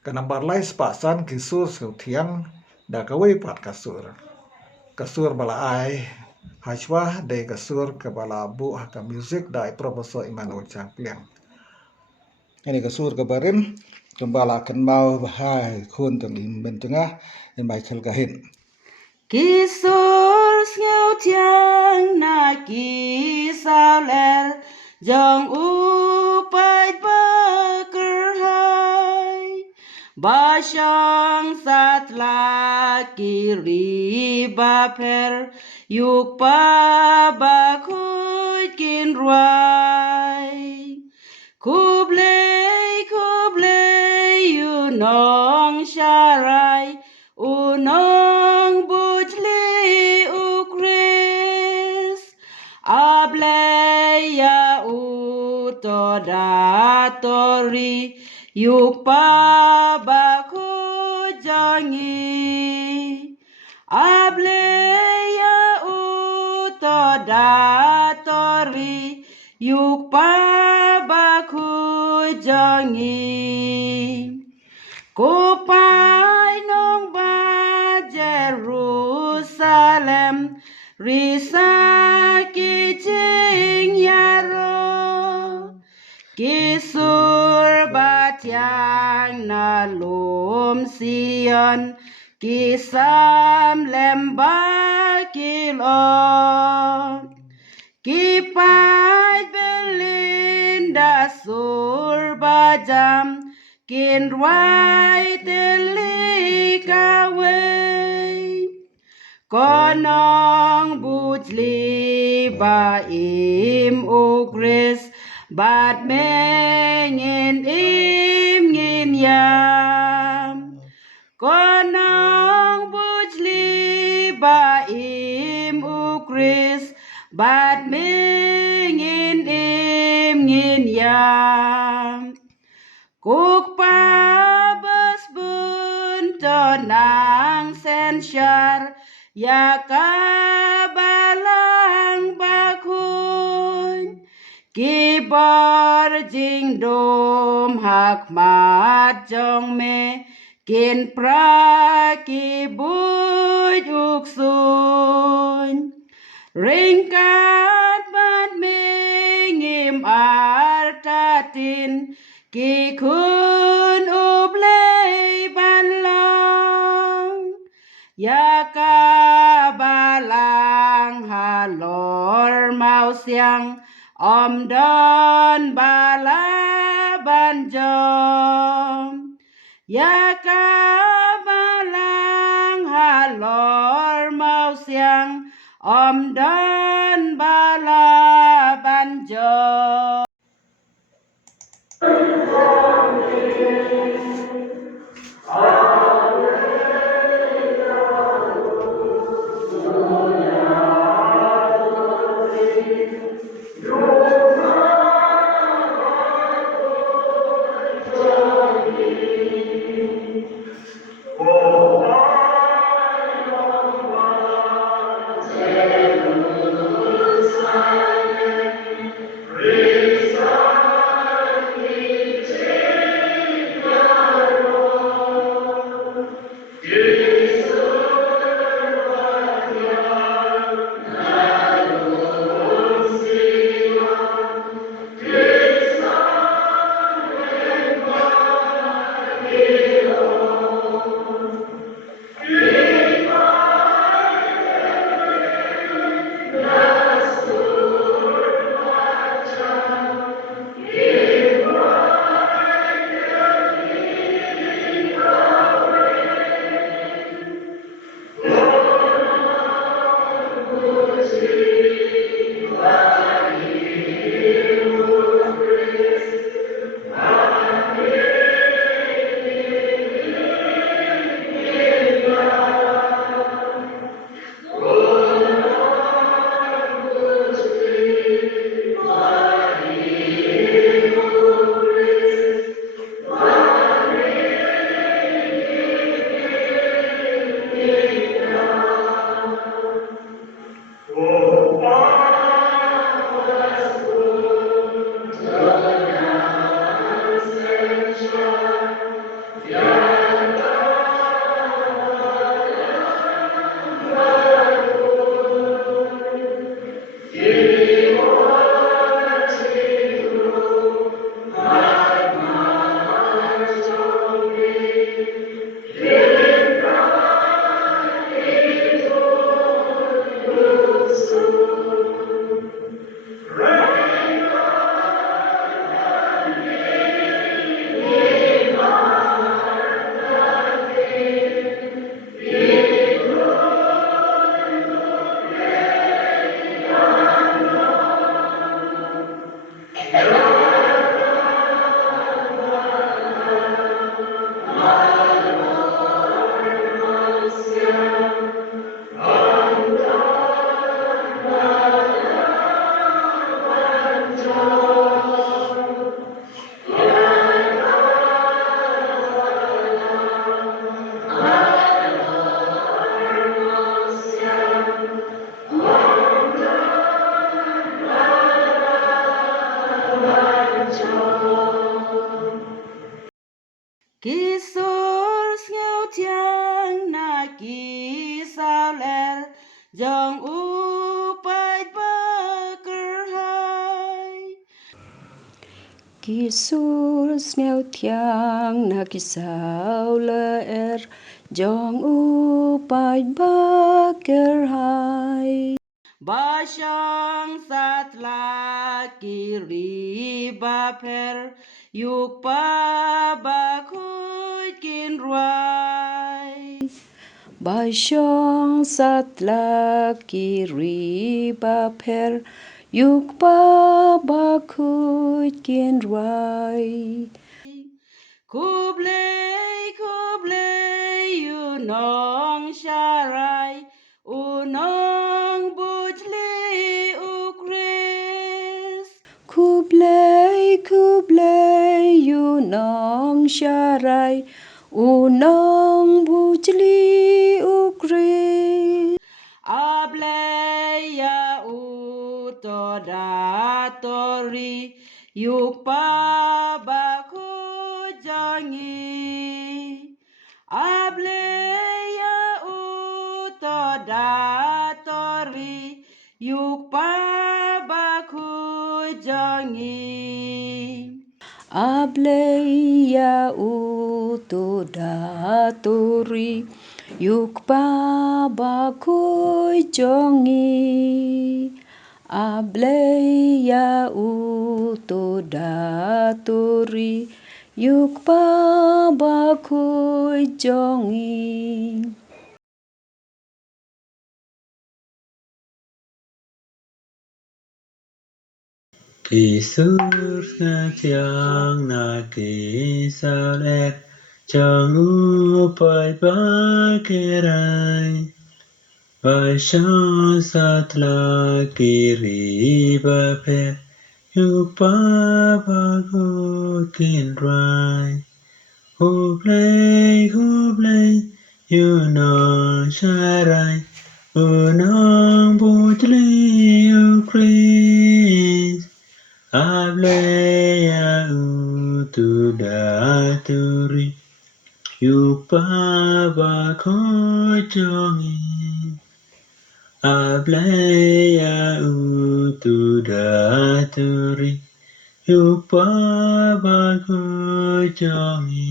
Kanambar lai sepasan kisur tiang da kawai pat kasur bala ai hajwa de kasur ke bala bu haka music da profesor Immanuel Changpliang. Ini kasur ke barin kembala kan mau bahai kun tang im bentengah in Michael Gahin. Kisur ngeu tiang na kisau ler jong upai bakerhai Basyang satla kiri baper yuk pa bakut kin ruai Kublai unong syarai unong bujli ukris ableya utodatori yuk pa bakut jangi ableya utodatori yuk pa bakut jangi Kupai nong ba Jerusalem risa kijing yaro kisur batiang na lum Sion kisam lembah kilon Kipai belinda sur bajam kin ruai teli kawai konong bujli baim ugris bat mengin im ngin yam konong bujli baim ugris bat mengin im ngin yam Kuk pa bes bun tonang sensyar ya kabalang bakun Kibar jing dom hakmat jong me kin pra kibuj uksun Ringkat bat mengim artatin Kikun ublei banlang Ya kabalang halor mau siang Om don bala banjom Ya kabalang halor mau siang Om don bala banjom Kisur ngeu thiang na kisau ler jong upai bakar hai. Kisur sneo thiang na kisau leer jong upai baker hai. Basyang satla kiri baper yuk pa bakut kin ruai. Basyang satla kiri baper yuk pa bakut kin ruai. Kublai unong syarai unong bujli ukris. Kublai unong syarai unong bujli ukris. Ableya utodatori yuk pa bakujangi. Ableya utodatori yuk pa bakujangi. Ableya utodatori yuk pa bakuy jongi. Ableya utodatori yuk pa bakuy jongi. Kisur tiang na kisaler jong upai bakerai. Basyang satla kiri baper yupa bagukin rai. Hublai yunong syarai unong bujli ukris. Ableya utudaturi yupa bakojongi. Ableya utudaturi yupa bakojongi.